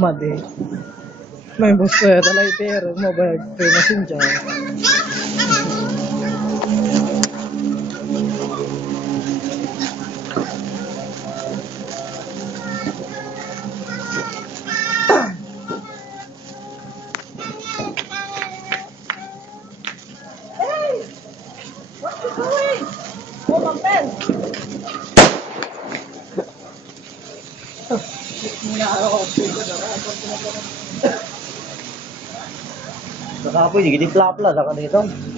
Madi. May buset alay pero mabayag kay messenger. Nakapoy, di plapla sa kanito.